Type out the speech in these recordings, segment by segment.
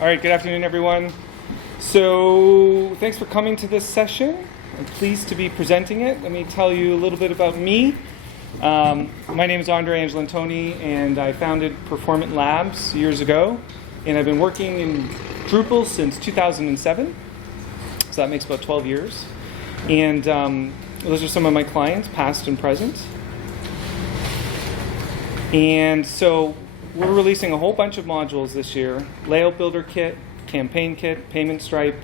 All right, good afternoon, everyone. So thanks for coming to this session. I'm pleased to be presenting it. Let me tell you a little bit about me. My name is André Angelantoni, and I founded Performant Labs years ago. And I've been working in Drupal since 2007. So that makes about 12 years. And those are some of my clients, past and present. And so we're releasing a whole bunch of modules this year. Layout Builder Kit, Campaign Kit, Payment Stripe,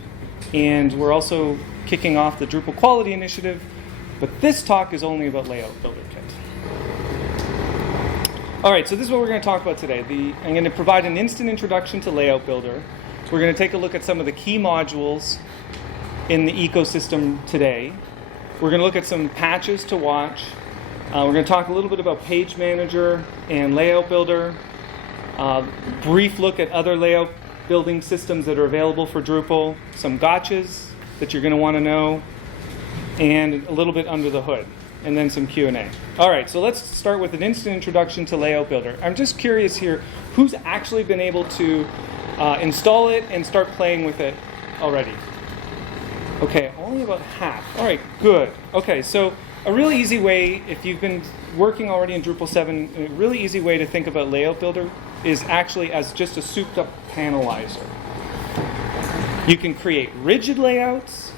and we're also kicking off the Drupal Quality Initiative. But this talk is only about Layout Builder Kit. All right, so this is what we're going to talk about today. I'm going to provide an instant introduction to Layout Builder. So we're going to take a look at some of the key modules in the ecosystem today. We're going to look at some patches to watch. We're going to talk a little bit about Page Manager and Layout Builder. Brief look at other layout building systems that are available for Drupal. Some gotchas that you're going to want to know. And a little bit under the hood. And then some Q&A. All right, so let's start with an instant introduction to Layout Builder. I'm just curious here, who's actually been able to install it and start playing with it already? Okay, only about half. All right, good. Okay, so a really easy way, if you've been working already in Drupal 7, a really easy way to think about Layout Builder is actually as just a souped-up panelizer. You can create rigid layouts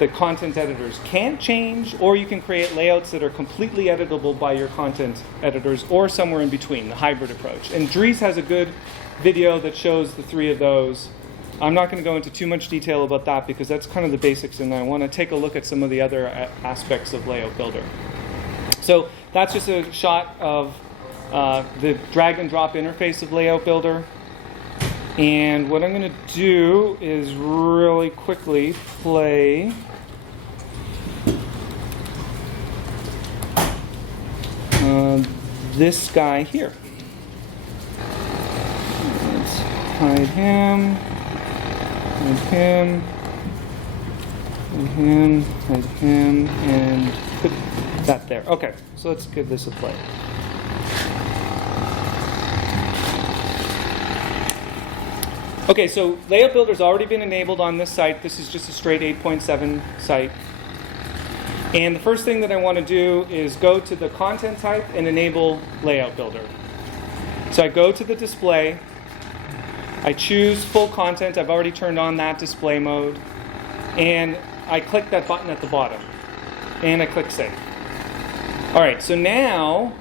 that content editors can't change, or you can create layouts that are completely editable by your content editors, or somewhere in between, the hybrid approach. And Dries has a good video that shows the three of those. I'm not going to go into too much detail about that because that's kind of the basics, and I want to take a look at some of the other aspects of Layout Builder. So that's just a shot of the drag and drop interface of Layout Builder. And what I'm going to do is really quickly play this guy here. Let's hide him. Hide him, hide him, hide him, and put that there. Okay, so let's give this a play. Okay, so Layout Builder's already been enabled on this site. This is just a straight 8.7 site. And the first thing that I want to do is go to the content type and enable Layout Builder. So I go to the display. I choose full content. I've already turned on that display mode. And I click that button at the bottom. And I click Save. All right, so now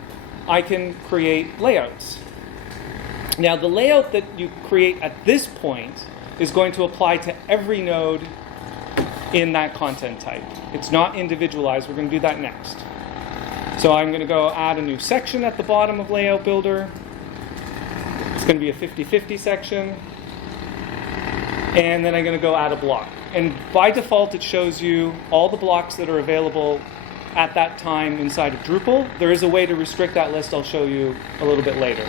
I can create layouts. Now, the layout that you create at this point is going to apply to every node in that content type. It's not individualized. We're going to do that next. So I'm going to go add a new section at the bottom of Layout Builder. It's going to be a 50-50 section. And then I'm going to go add a block. And by default, it shows you all the blocks that are available at that time inside of Drupal. There is a way to restrict that list I'll show you a little bit later.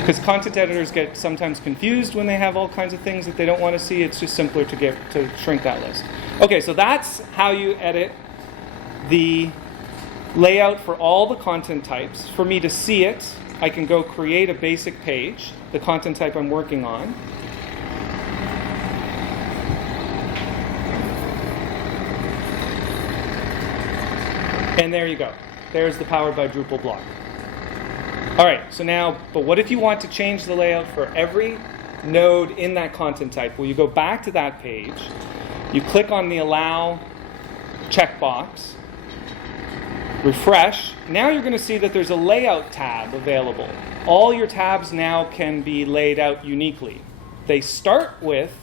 Because content editors get sometimes confused when they have all kinds of things that they don't want to see. It's just simpler to shrink that list. Okay, so that's how you edit the layout for all the content types. For me to see it, I can go create a basic page, the content type I'm working on. And there you go. There's the Powered by Drupal block. All right, so now, but what if you want to change the layout for every node in that content type? Well, you go back to that page, you click on the Allow checkbox, refresh. Now you're going to see that there's a Layout tab available. All your tabs now can be laid out uniquely. They start with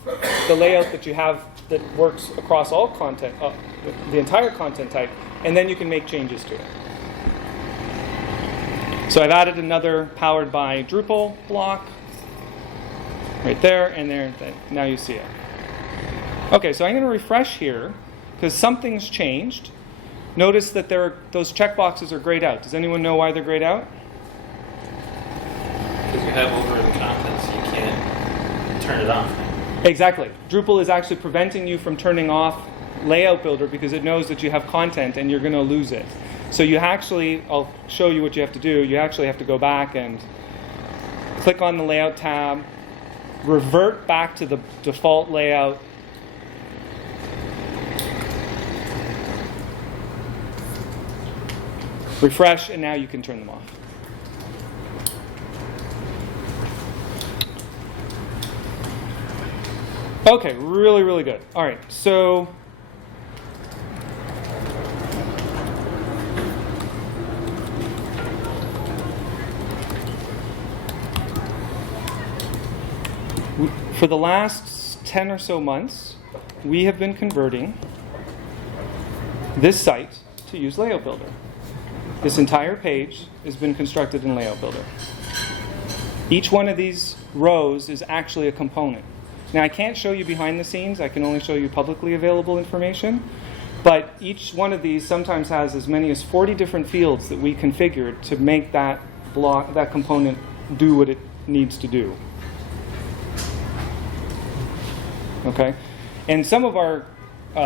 the layout that you have that works across all content, the entire content type, and then you can make changes to it. So I've added another Powered by Drupal block right there, and there. Now you see it. Okay, so I'm going to refresh here because something's changed. Notice that those checkboxes are grayed out. Does anyone know why they're grayed out? Because you have overridden content, so you can't turn it on. Exactly. Drupal is actually preventing you from turning off Layout Builder because it knows that you have content and you're going to lose it. So you actually, I'll show you what you have to do. You actually have to go back and click on the Layout tab, revert back to the default layout. Refresh, and now you can turn them off. Okay, really, really good. All right, so for the last 10 or so months, we have been converting this site to use Layout Builder. This entire page has been constructed in Layout Builder. Each one of these rows is actually a component. Now, I can't show you behind the scenes. I can only show you publicly available information. But each one of these sometimes has as many as 40 different fields that we configured to make that block, that component do what it needs to do. Okay? And some of our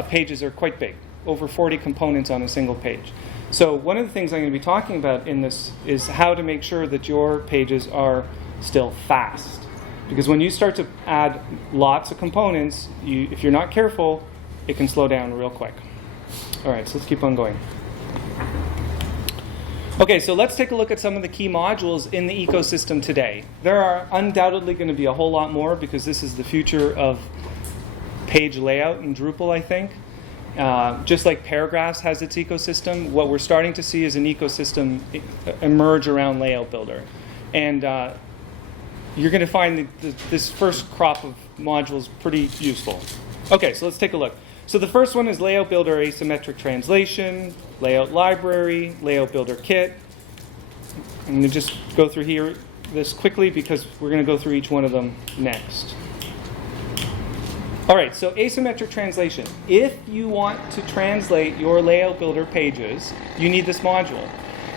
pages are quite big, over 40 components on a single page. So one of the things I'm going to be talking about in this is how to make sure that your pages are still fast. Because when you start to add lots of components, if you're not careful, it can slow down real quick. All right, so let's keep on going. Okay, so let's take a look at some of the key modules in the ecosystem today. There are undoubtedly going to be a whole lot more because this is the future of page layout in Drupal, I think. Just like Paragraphs has its ecosystem, what we're starting to see is an ecosystem emerge around Layout Builder. And you're going to find this first crop of modules pretty useful. Okay, so let's take a look. So the first one is Layout Builder Asymmetric Translation, Layout Library, Layout Builder Kit. I'm going to just go through this quickly because we're going to go through each one of them next. All right, so asymmetric translation. If you want to translate your Layout Builder pages, you need this module.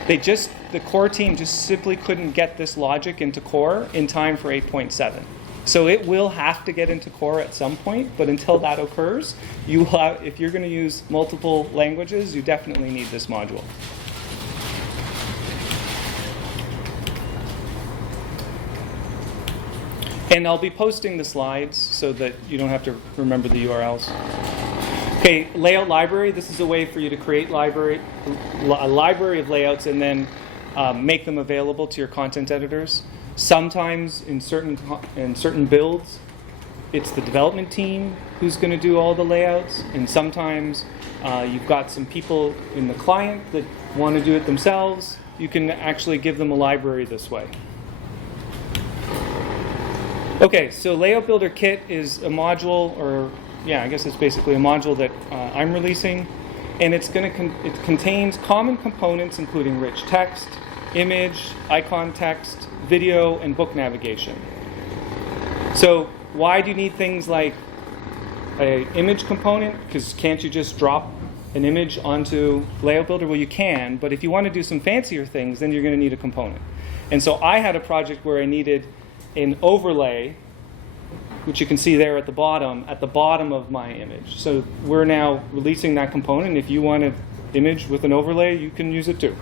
The core team just simply couldn't get this logic into core in time for 8.7. So it will have to get into core at some point, but until that occurs, if you're going to use multiple languages, you definitely need this module. And I'll be posting the slides so that you don't have to remember the URLs. Okay, Layout Library. This is a way for you to create a library of layouts and then make them available to your content editors. Sometimes in certain builds, it's the development team who's going to do all the layouts, and sometimes you've got some people in the client that want to do it themselves. You can actually give them a library this way. Okay, so Layout Builder Kit is a module, I guess it's basically a module that I'm releasing, and it contains common components including rich text, image, icon text, video, and book navigation. So why do you need things like an image component? Because can't you just drop an image onto Layout Builder? Well, you can, but if you want to do some fancier things, then you're going to need a component. And so I had a project where I needed an overlay, which you can see there at the bottom of my image. So we're now releasing that component. If you want an image with an overlay, you can use it too.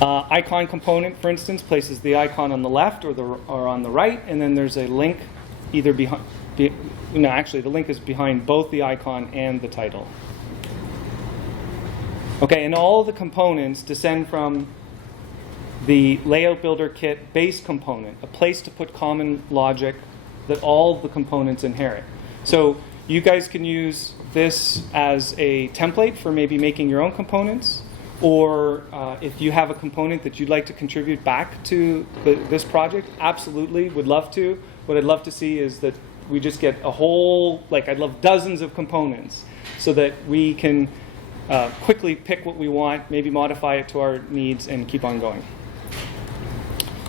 Icon component, for instance, places the icon on the left or on the right, and then there's a link either behind. Actually, the link is behind both the icon and the title. Okay, and all the components descend from the Layout Builder Kit base component, a place to put common logic that all the components inherit. So you guys can use this as a template for maybe making your own components, or if you have a component that you'd like to contribute back to this project, absolutely, would love to. What I'd love to see is that we just get a whole, I'd love dozens of components so that we can quickly pick what we want, maybe modify it to our needs, and keep on going.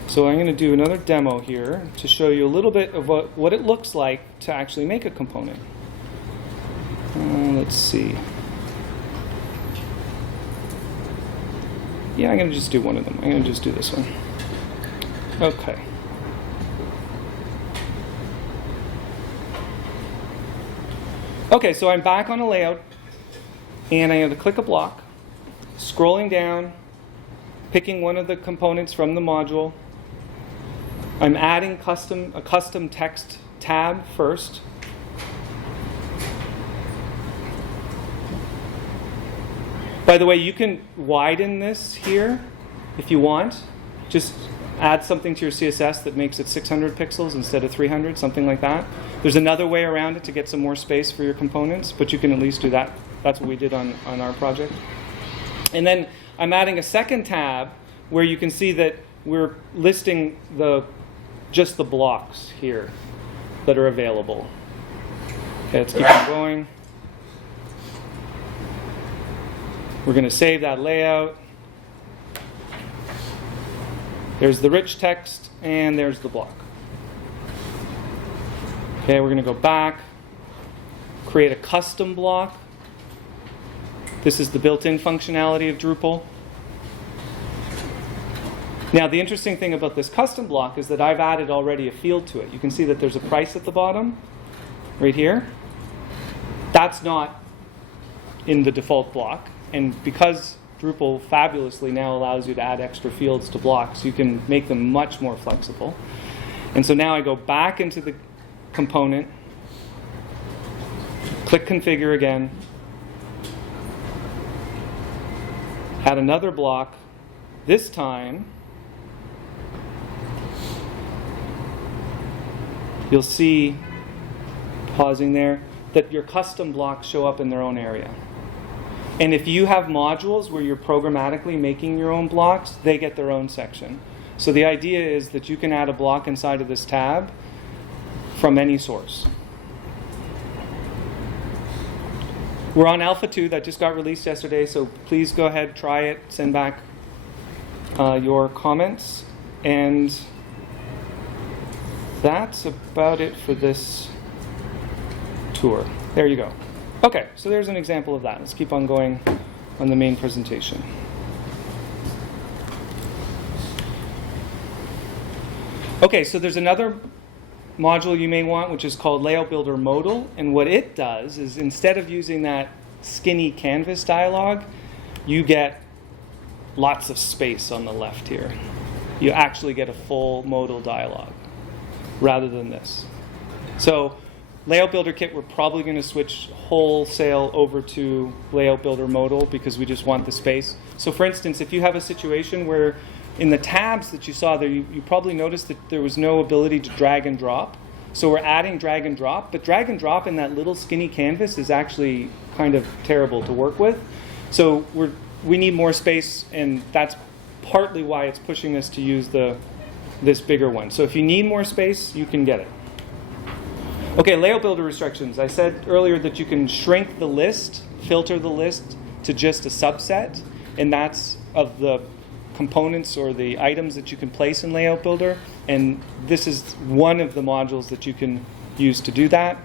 So I'm going to do another demo here to show you a little bit of what it looks like to actually make a component. Let's see. Yeah, I'm going to just do one of them. I'm going to just do this one. Okay. Okay, so I'm back on a layout, and I'm going to click a block, scrolling down, picking one of the components from the module, I'm adding a custom text tab first. By the way, you can widen this here if you want. Just add something to your CSS that makes it 600 pixels instead of 300, something like that. There's another way around it to get some more space for your components, but you can at least do that. That's what we did on our project. And then I'm adding a second tab where you can see that we're listing just the blocks here that are available. Okay, let's keep on going. We're going to save that layout. There's the rich text, and there's the block. Okay, we're going to go back, create a custom block. This is the built-in functionality of Drupal. Now, the interesting thing about this custom block is that I've added already a field to it. You can see that there's a price at the bottom, right here. That's not in the default block. And because Drupal fabulously now allows you to add extra fields to blocks, you can make them much more flexible. And so now I go back into the component, click Configure again, add another block. This time, you'll see, pausing there, that your custom blocks show up in their own area. And if you have modules where you're programmatically making your own blocks, they get their own section. So the idea is that you can add a block inside of this tab from any source. We're on Alpha 2. That just got released yesterday, so please go ahead, try it, send back your comments. And that's about it for this tour. There you go. Okay, so there's an example of that. Let's keep on going on the main presentation. Okay, so there's another module you may want, which is called Layout Builder Modal. And what it does is, instead of using that skinny canvas dialog, you get lots of space on the left here. You actually get a full modal dialog rather than this. So Layout Builder Kit, we're probably going to switch wholesale over to Layout Builder Modal because we just want the space. So for instance, if you have a situation where in the tabs that you saw there, you probably noticed that there was no ability to drag and drop. So we're adding drag and drop, but drag and drop in that little skinny canvas is actually kind of terrible to work with. So we need more space, and that's partly why it's pushing us to use this bigger one. So if you need more space, you can get it. Okay, Layout Builder restrictions. I said earlier that you can shrink the list, filter the list to just a subset, and that's of the components or the items that you can place in Layout Builder. And this is one of the modules that you can use to do that.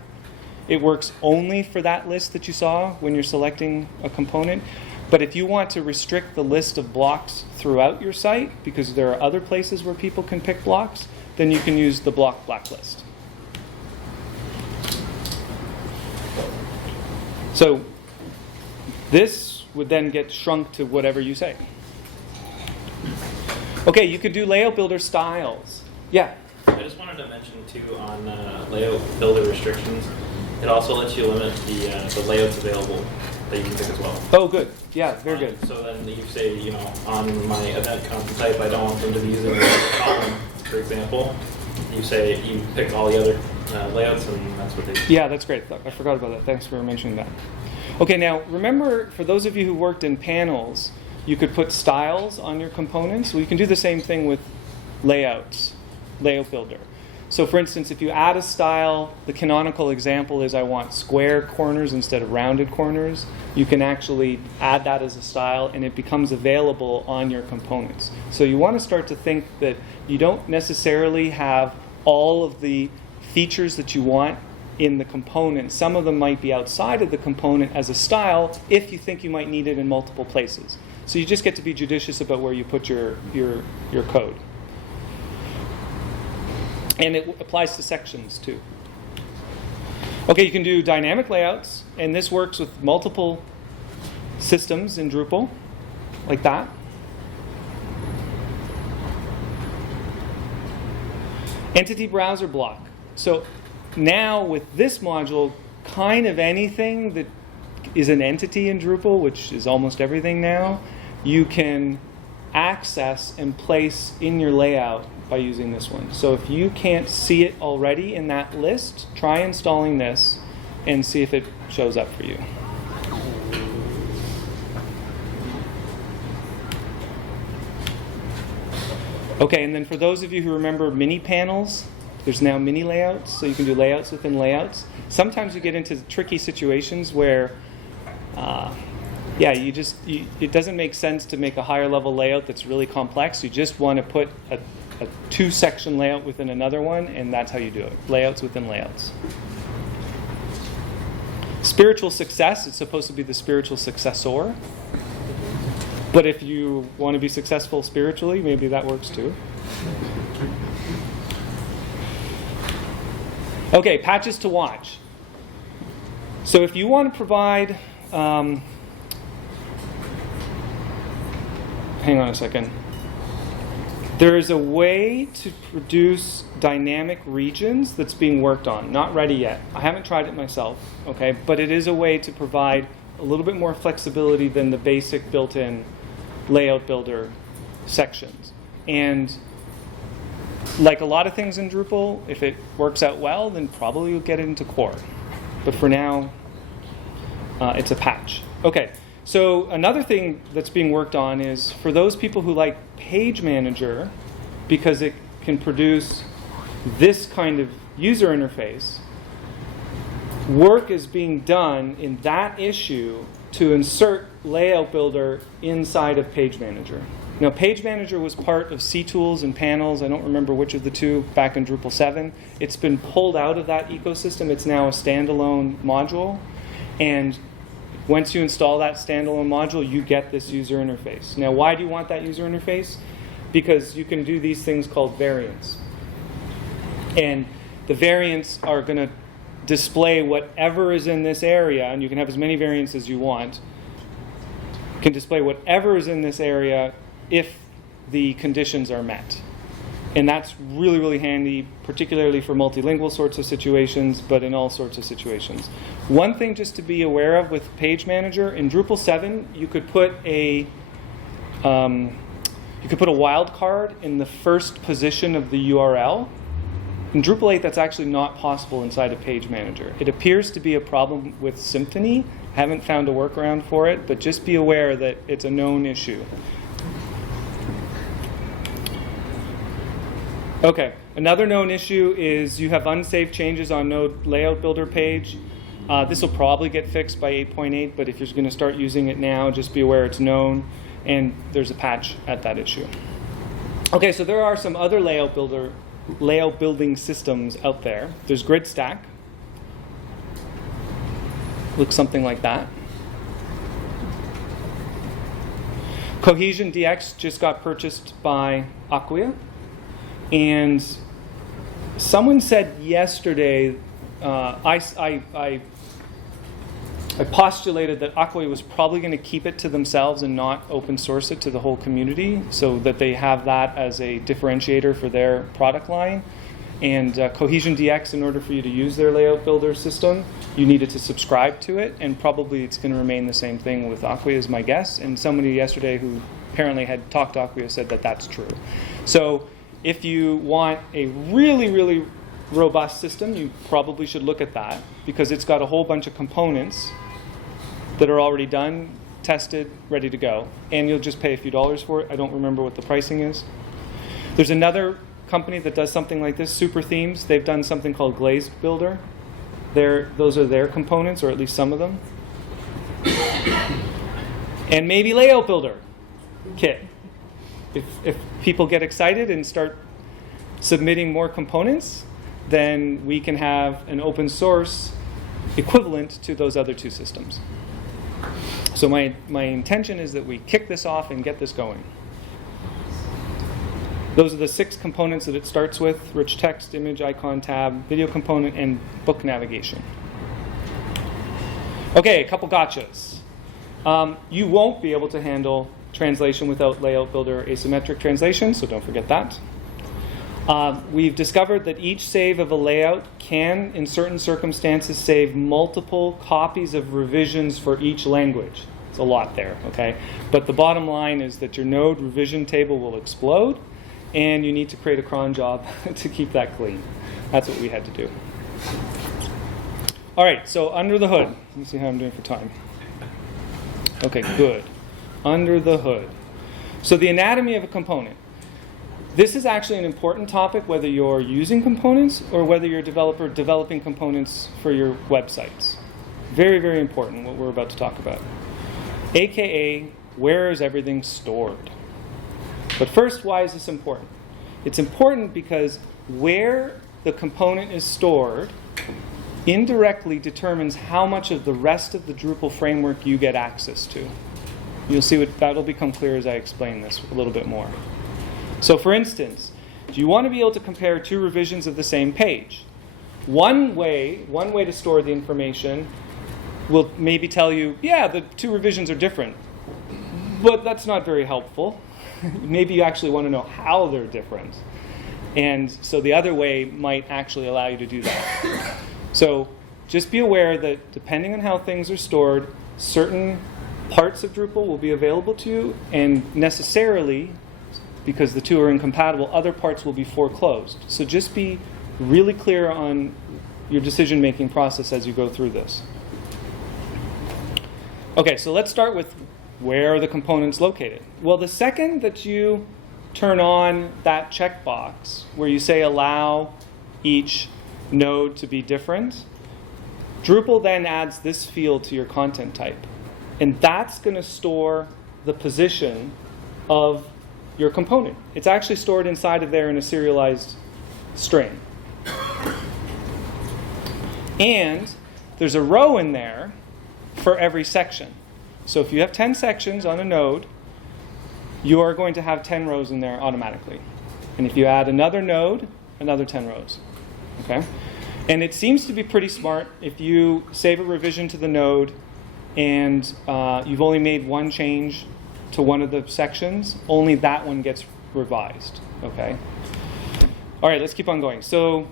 It works only for that list that you saw when you're selecting a component. But if you want to restrict the list of blocks throughout your site, because there are other places where people can pick blocks, then you can use the block blacklist. So this would then get shrunk to whatever you say. Okay, you could do Layout Builder styles. Yeah? I just wanted to mention too on Layout Builder restrictions, it also lets you limit the layouts available that you can pick as well. Oh, good. Yeah, very good. So then you say, on my event content type, I don't want them to be using the column, for example. You say you pick all the other layouts, and that's what they do. Yeah, that's great. I forgot about that. Thanks for mentioning that. Okay, now remember, for those of you who worked in panels, you could put styles on your components. Well, you can do the same thing with layouts, Layout Builder. So for instance, if you add a style, the canonical example is I want square corners instead of rounded corners. You can actually add that as a style, and it becomes available on your components. So you want to start to think that you don't necessarily have all of the features that you want in the component. Some of them might be outside of the component as a style if you think you might need it in multiple places. So you just get to be judicious about where you put your code. And it applies to sections too. Okay, you can do dynamic layouts, and this works with multiple systems in Drupal, like that. Entity browser block. So now with this module, kind of anything that is an entity in Drupal, which is almost everything now, you can access and place in your layout by using this one. So if you can't see it already in that list, try installing this and see if it shows up for you. Okay, and then for those of you who remember mini panels, there's now mini layouts, so you can do layouts within layouts. Sometimes you get into tricky situations where, it doesn't make sense to make a higher level layout that's really complex. You just want to put a two-section layout within another one, and that's how you do it. Layouts within layouts. Spiritual success, it's supposed to be the spiritual successor. But if you want to be successful spiritually, maybe that works too. Okay, patches to watch. So if you want to provide, hang on a second. There is a way to produce dynamic regions that's being worked on. Not ready yet. I haven't tried it myself, okay? But it is a way to provide a little bit more flexibility than the basic built-in Layout Builder sections. And like a lot of things in Drupal, if it works out well, then probably you'll get it into core. But for now, it's a patch. Okay, so another thing that's being worked on is for those people who like Page Manager, because it can produce this kind of user interface, work is being done in that issue to insert Layout Builder inside of Page Manager. Now, Page Manager was part of CTools and Panels. I don't remember which of the two back in Drupal 7. It's been pulled out of that ecosystem. It's now a standalone module. And once you install that standalone module, you get this user interface. Now, why do you want that user interface? Because you can do these things called variants. And the variants are going to display whatever is in this area, and you can have as many variants as you want. You can display whatever is in this area if the conditions are met. And that's really, really handy, particularly for multilingual sorts of situations, but in all sorts of situations. One thing just to be aware of with Page Manager, in Drupal 7, you could put a wildcard in the first position of the URL. In Drupal 8, that's actually not possible inside of Page Manager. It appears to be a problem with Symfony. I haven't found a workaround for it, but just be aware that it's a known issue. Okay, another known issue is you have unsaved changes on Node Layout Builder page. This will probably get fixed by 8.8, but if you're going to start using it now, just be aware it's known, and there's a patch at that issue. Okay, so there are some other layout building systems out there. There's GridStack. Looks something like that. Cohesion DX just got purchased by Acquia. And someone said yesterday, I postulated that Acquia was probably going to keep it to themselves and not open source it to the whole community so that they have that as a differentiator for their product line. And Cohesion DX, in order for you to use their layout builder system, you needed to subscribe to it, and probably it's going to remain the same thing with Acquia is my guess. And somebody yesterday who apparently had talked to Acquia said that that's true. So if you want a really, really robust system, you probably should look at that because it's got a whole bunch of components that are already done, tested, ready to go. And you'll just pay a few dollars for it. I don't remember what the pricing is. There's another company that does something like this, Super Themes. They've done something called Glazed Builder. Those are their components, or at least some of them. And maybe Layout Builder Kit. If people get excited and start submitting more components, then we can have an open source equivalent to those other two systems. So my intention is that we kick this off and get this going. Those are the 6 components that it starts with: rich text, image, icon, tab, video component, and book navigation. Okay, a couple gotchas. You won't be able to handle translation without Layout Builder Asymmetric Translation, so don't forget that. We've discovered that each save of a layout can, in certain circumstances, save multiple copies of revisions for each language. It's a lot there, okay? But the bottom line is that your node revision table will explode, and you need to create a cron job to keep that clean. That's what we had to do. All right, so under the hood. Let me see how I'm doing for time. Okay, good. Under the hood. So the anatomy of a component. This is actually an important topic, whether you're using components or whether you're a developer developing components for your websites. Very, very important, what we're about to talk about. AKA, where is everything stored? But first, why is this important? It's important because where the component is stored indirectly determines how much of the rest of the Drupal framework you get access to. You'll see that'll become clear as I explain this a little bit more. So for instance, you want to be able to compare two revisions of the same page. One way to store the information will maybe tell you, yeah, the two revisions are different. But that's not very helpful. Maybe you actually want to know how they're different. And so the other way might actually allow you to do that. So just be aware that depending on how things are stored, certain parts of Drupal will be available to you, and necessarily, because the two are incompatible, other parts will be foreclosed. So just be really clear on your decision-making process as you go through this. Okay, so let's start with where are the components located? Well, the second that you turn on that checkbox where you say allow each node to be different, Drupal then adds this field to your content type. And that's going to store the position of your component. It's actually stored inside of there in a serialized string. And there's a row in there for every section. So if you have 10 sections on a node, you are going to have 10 rows in there automatically. And if you add another node, another 10 rows. Okay? And it seems to be pretty smart if you save a revision to the node and you've only made one change to one of the sections, only that one gets revised. Okay? All right, let's keep on going. So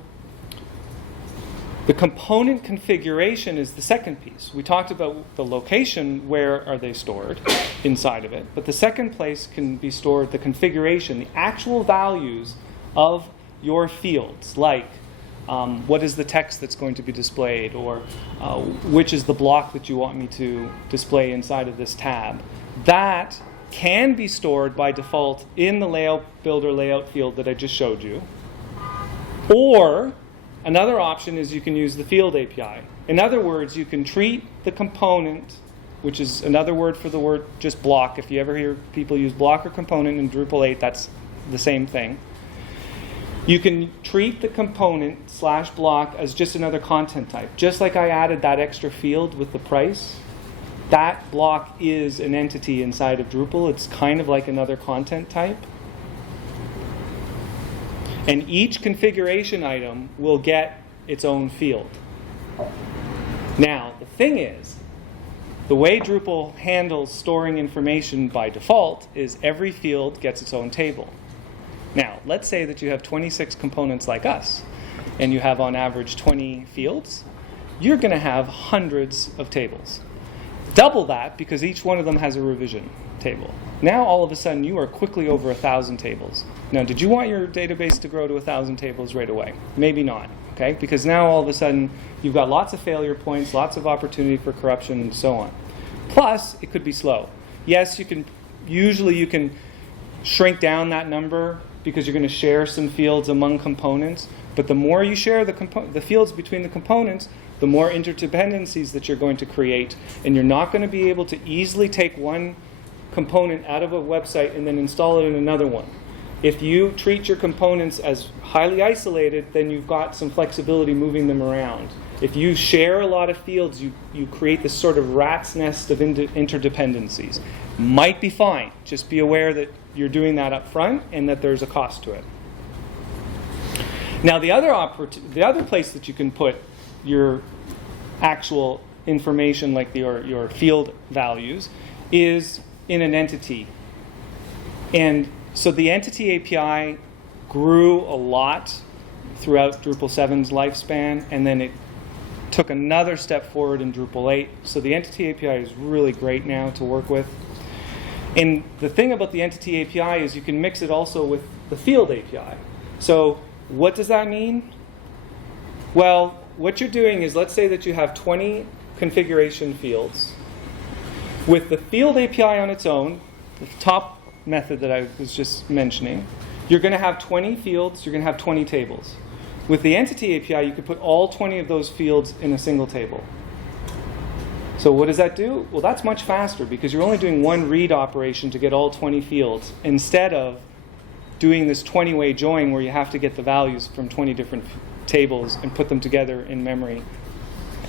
the component configuration is the second piece. We talked about the location, where are they stored inside of it. But the second place can be stored the configuration, the actual values of your fields, like what is the text that's going to be displayed, or which is the block that you want me to display inside of this tab. That can be stored by default in the Layout Builder layout field that I just showed you. Or another option is you can use the field API. In other words, you can treat the component, which is another word for the word just block. If you ever hear people use block or component in Drupal 8, that's the same thing. You can treat the component / block as just another content type. Just like I added that extra field with the price, that block is an entity inside of Drupal. It's kind of like another content type. And each configuration item will get its own field. Now, the thing is, the way Drupal handles storing information by default is every field gets its own table. Now, let's say that you have 26 components like us, and you have on average 20 fields. You're going to have hundreds of tables. Double that because each one of them has a revision table. Now, all of a sudden, you are quickly over 1,000 tables. Now, did you want your database to grow to 1,000 tables right away? Maybe not, okay? Because now, all of a sudden, you've got lots of failure points, lots of opportunity for corruption, and so on. Plus, it could be slow. Yes, usually you can shrink down that number because you're going to share some fields among components. But the more you share the fields between the components, the more interdependencies that you're going to create. And you're not going to be able to easily take one component out of a website and then install it in another one. If you treat your components as highly isolated, then you've got some flexibility moving them around. If you share a lot of fields, you create this sort of rat's nest of interdependencies. Might be fine. Just be aware that you're doing that up front and that there's a cost to it. Now, the other place that you can put your actual information, like your field values, is in an entity. And so the entity API grew a lot throughout Drupal 7's lifespan, and then it took another step forward in Drupal 8. So the Entity API is really great now to work with. And the thing about the Entity API is you can mix it also with the Field API. So what does that mean? Well, what you're doing is, let's say that you have 20 configuration fields. With the Field API on its own, the top method that I was just mentioning, you're going to have 20 fields, you're going to have 20 tables. With the Entity API, you could put all 20 of those fields in a single table. So what does that do? Well, that's much faster because you're only doing one read operation to get all 20 fields instead of doing this 20-way join where you have to get the values from 20 different tables and put them together in memory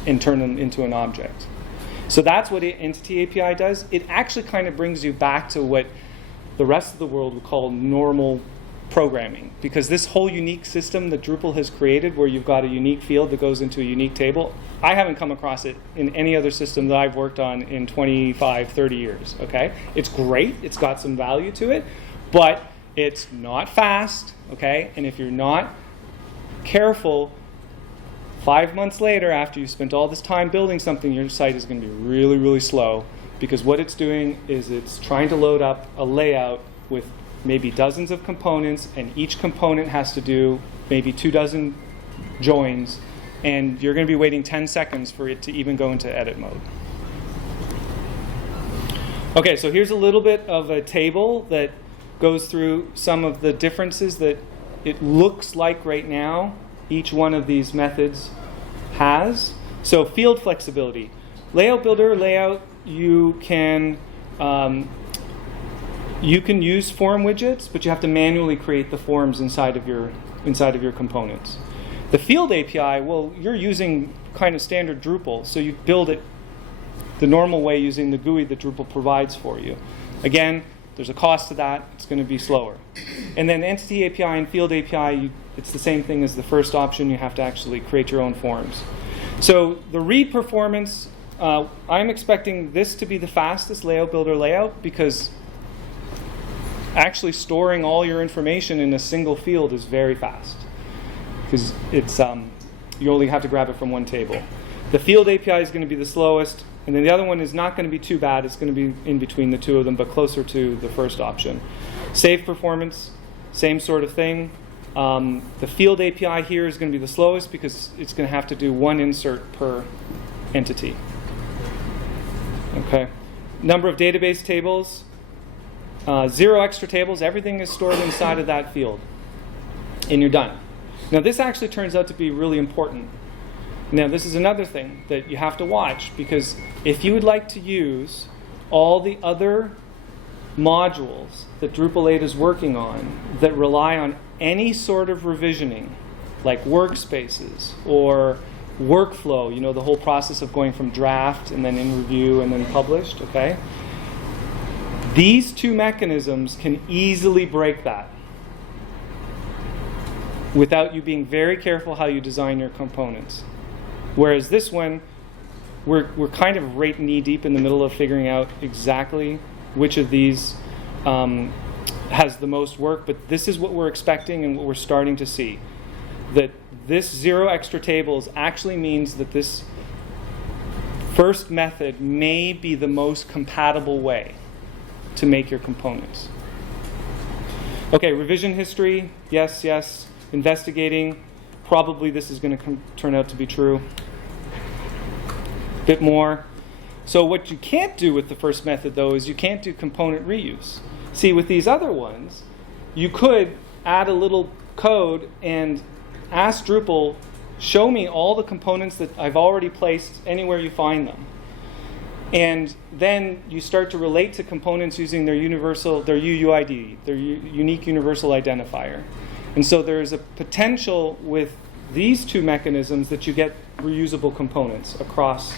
and turn them into an object. So that's what Entity API does. It actually kind of brings you back to what the rest of the world would call normal programming, because this whole unique system that Drupal has created where you've got a unique field that goes into a unique table, I haven't come across it in any other system that I've worked on in 25, 30 years. Okay? It's great. It's got some value to it, but it's not fast. Okay? And if you're not careful, 5 months later, after you've spent all this time building something, your site is going to be really, really slow, because what it's doing is it's trying to load up a layout with maybe dozens of components, and each component has to do maybe 24 joins, and you're going to be waiting 10 seconds for it to even go into edit mode. Okay, so here's a little bit of a table that goes through some of the differences that it looks like right now each one of these methods has. So field flexibility. Layout Builder, Layout, you can use form widgets, but you have to manually create the forms inside of your components. The Field API, well, you're using kind of standard Drupal, so you build it the normal way using the GUI that Drupal provides for you. Again, there's a cost to that. It's going to be slower. And then Entity API and Field API, it's the same thing as the first option. You have to actually create your own forms. So the read performance, I'm expecting this to be the fastest Layout Builder layout, because actually storing all your information in a single field is very fast, because it's you only have to grab it from one table. The Field API is going to be the slowest, and then the other one is not going to be too bad. It's going to be in between the two of them, but closer to the first option. Save performance, same sort of thing. The Field API here is going to be the slowest because it's going to have to do one insert per entity. Okay. Number of database tables. 0 extra tables. Everything is stored inside of that field, and you're done. Now this actually turns out to be really important. Now this is another thing that you have to watch, because if you would like to use all the other modules that Drupal 8 is working on that rely on any sort of revisioning, like workspaces or workflow, you know, the whole process of going from draft and then in review and then published, okay? These two mechanisms can easily break that without you being very careful how you design your components. Whereas this one, we're kind of right knee-deep in the middle of figuring out exactly which of these has the most work, but this is what we're expecting and what we're starting to see. That this 0 extra tables actually means that this first method may be the most compatible way to make your components. Okay, revision history, yes, yes. Investigating, probably this is going to turn out to be true. A bit more. So what you can't do with the first method, though, is you can't do component reuse. See, with these other ones, you could add a little code and ask Drupal, show me all the components that I've already placed anywhere you find them. And then you start to relate to components using their UUID, their unique universal identifier. And so there's a potential with these two mechanisms that you get reusable components across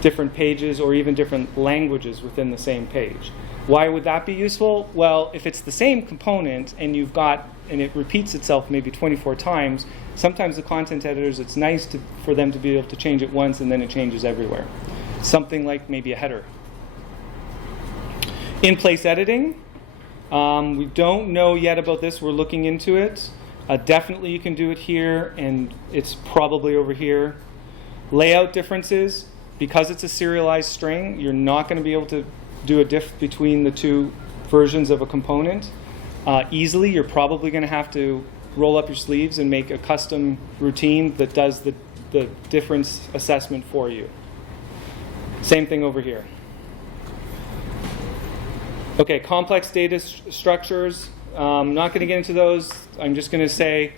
different pages or even different languages within the same page. Why would that be useful? Well, if it's the same component and it repeats itself maybe 24 times, sometimes the content editors, it's nice for them to be able to change it once and then it changes everywhere. Something like maybe a header. In-place editing. We don't know yet about this. We're looking into it. Definitely you can do it here, and it's probably over here. Layout differences, because it's a serialized string, you're not going to be able to do a diff between the two versions of a component easily. You're probably going to have to roll up your sleeves and make a custom routine that does the difference assessment for you. Same thing over here. Okay, complex data structures. I'm not going to get into those. I'm just going to say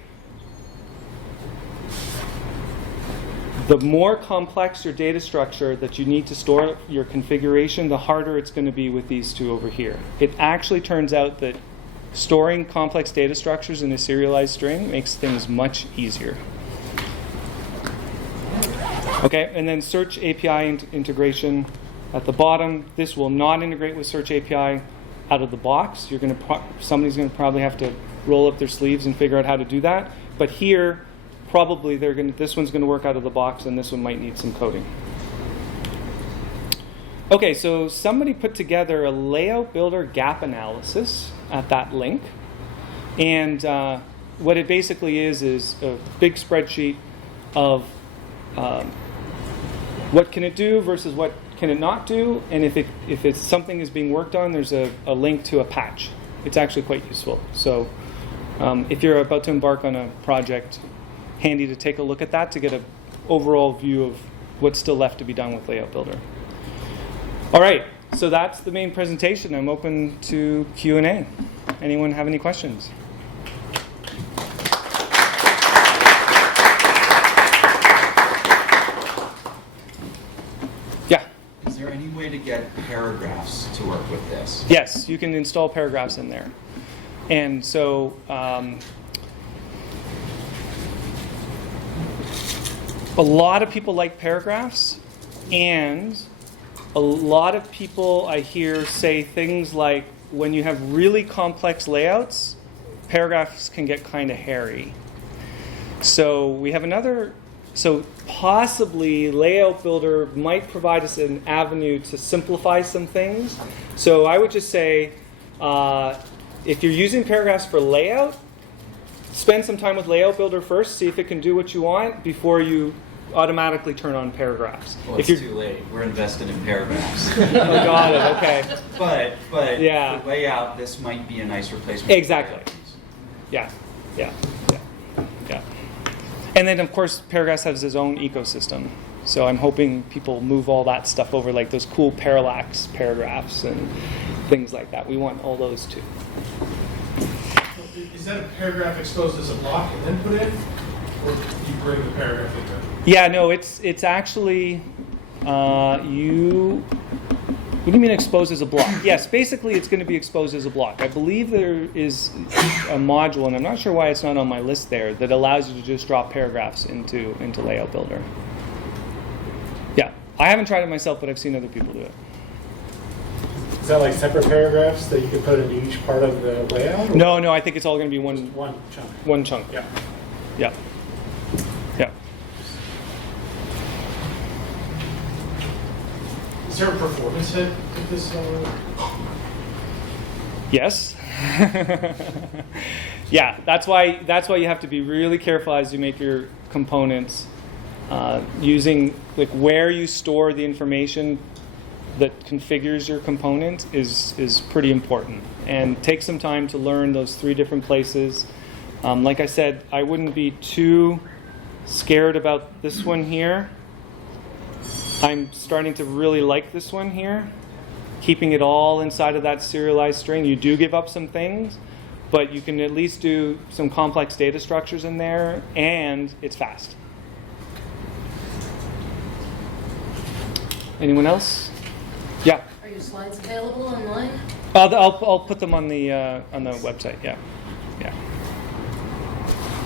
the more complex your data structure that you need to store your configuration, the harder it's going to be with these two over here. It actually turns out that storing complex data structures in a serialized string makes things much easier. Okay, and then Search API integration at the bottom. This will not integrate with Search API out of the box. You're going to somebody's going to probably have to roll up their sleeves and figure out how to do that. But here, probably this one's going to work out of the box, and this one might need some coding. Okay, so somebody put together a layout builder gap analysis at that link, and what it basically is a big spreadsheet of what can it do versus what can it not do, and if it's something is being worked on, there's a link to a patch. It's actually quite useful. So if you're about to embark on a project, handy to take a look at that to get an overall view of what's still left to be done with Layout Builder. All right, so that's the main presentation. I'm open to Q&A. Anyone have any questions? Yeah. Is there any way to get paragraphs to work with this? Yes, you can install paragraphs in there. And so a lot of people like paragraphs, and a lot of people I hear say things like, when you have really complex layouts, paragraphs can get kind of hairy. So we have so possibly Layout Builder might provide us an avenue to simplify some things. So I would just say, if you're using paragraphs for layout, spend some time with Layout Builder first, see if it can do what you want before you automatically turn on paragraphs. Well, it's too late. We're invested in paragraphs. Oh, got it. Okay. But yeah. For layout, this might be a nice replacement. Exactly. Yeah. And then, of course, paragraphs has its own ecosystem. So I'm hoping people move all that stuff over, like those cool parallax paragraphs and things like that. We want all those too. Is that a paragraph exposed as a block and then put in? Or do you bring the paragraph into it? Yeah, no, it's actually, what do you mean exposed as a block? Yes, basically it's going to be exposed as a block. I believe there is a module, and I'm not sure why it's not on my list there, that allows you to just drop paragraphs into Layout Builder. Yeah, I haven't tried it myself, but I've seen other people do it. Is that like separate paragraphs that you could put into each part of the layout? No, I think it's all going to be Just one chunk. one chunk. Yeah. Yeah. Is there a performance hit with this? Yes. Yeah, that's why you have to be really careful as you make your components, using like where you store the information that configures your component is pretty important, and take some time to learn those 3 different places. Like I said, I wouldn't be too scared about this one here. I'm starting to really like this one here, keeping it all inside of that serialized string. You do give up some things, but you can at least do some complex data structures in there, and it's fast. Anyone else? Yeah. Are your slides available online? I'll put them on the website. Yeah.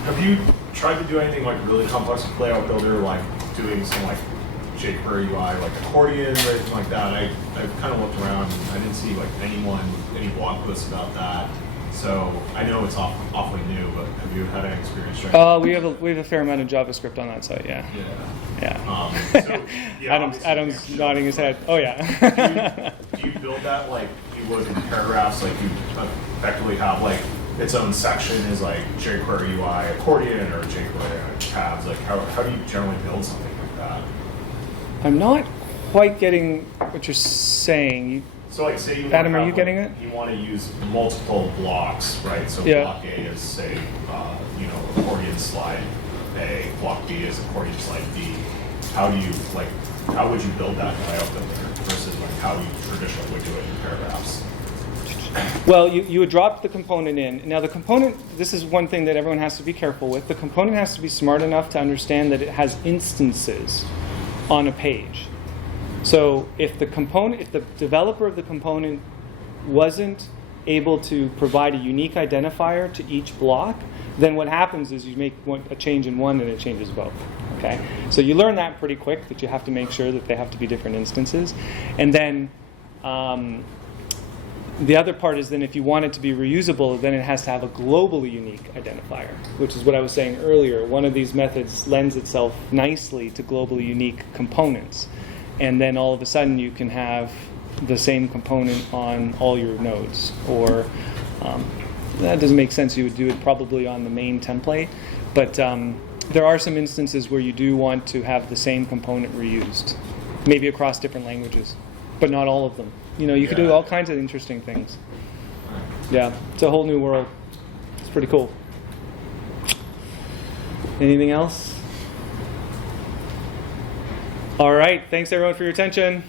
Have you tried to do anything like really complex with Layout Builder, like doing some like jQuery UI, like accordion or anything like that? I've kind of looked around and I didn't see like any blog posts about that. So I know it's awfully new, but have you had any experience trying? We have a fair amount of JavaScript on that site. Yeah. So, yeah, Adam's nodding his head. Oh yeah. do you build that like you would in paragraphs, like you effectively have like its own section is like jQuery UI accordion or jQuery tabs? Like how do you generally build something like that? I'm not quite getting what you're saying. So like say you Adam, have, are you getting it? You want to use multiple blocks, right? So Yeah. block A is say accordion slide A, block B is accordion slide B. How would you build that in Layout Builder versus like how you traditionally would do it in paragraphs? Well, you would drop the component in. Now the component, this is one thing that everyone has to be careful with. The component has to be smart enough to understand that it has instances on a page. So if the developer of the component wasn't able to provide a unique identifier to each block, then what happens is you make a change in one and it changes both. Okay? So you learn that pretty quick, that you have to make sure that they have to be different instances. And then the other part is then if you want it to be reusable, then it has to have a globally unique identifier, which is what I was saying earlier. One of these methods lends itself nicely to globally unique components. And then all of a sudden you can have the same component on all your nodes. Or that doesn't make sense. You would do it probably on the main template. But there are some instances where you do want to have the same component reused, maybe across different languages, but not all of them. You could do all kinds of interesting things. Yeah, it's a whole new world. It's pretty cool. Anything else? All right, thanks everyone for your attention.